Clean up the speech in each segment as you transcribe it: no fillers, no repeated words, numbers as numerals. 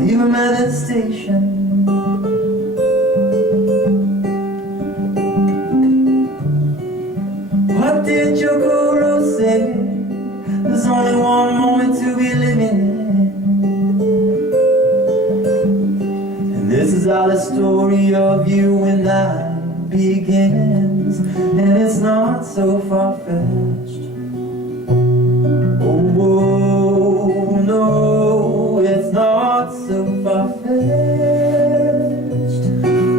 leave him at the station. What did Jokoro say? There's only one moment to be living in. And this is how the story of you and I begins. And it's not so far-fetched. Oh, oh, no, it's not so far-fetched.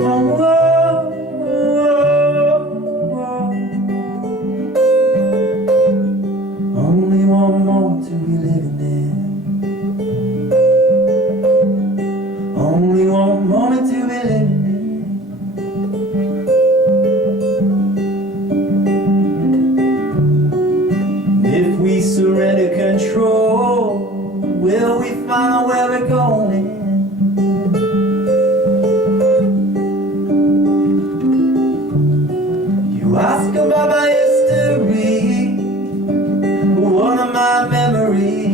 Oh, oh, oh, oh. Only one more to be living in. Only one moment to be living in. If we surrender control, will we find where we're going? You ask about my history, one of my memories.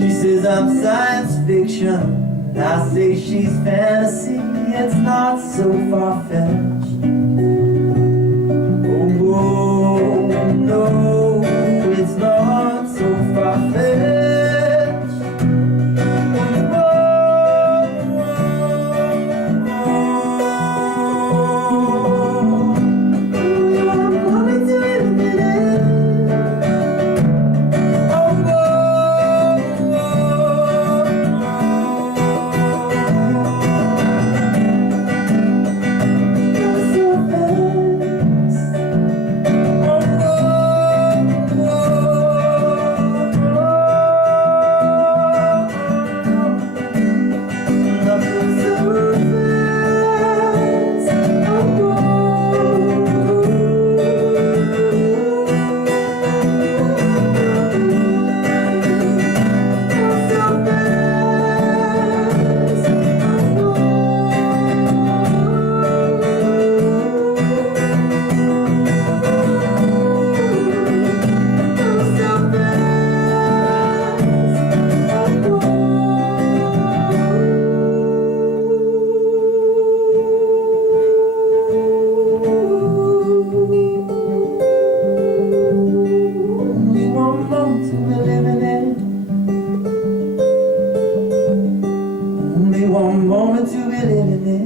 She says I'm science fiction, I say she's fantasy. It's not so far-fetched. Oh, no, it's not so far-fetched. Oh, only one moment to live in it. Oh, so fast. Only one moment to be living in. Only one moment to be living in.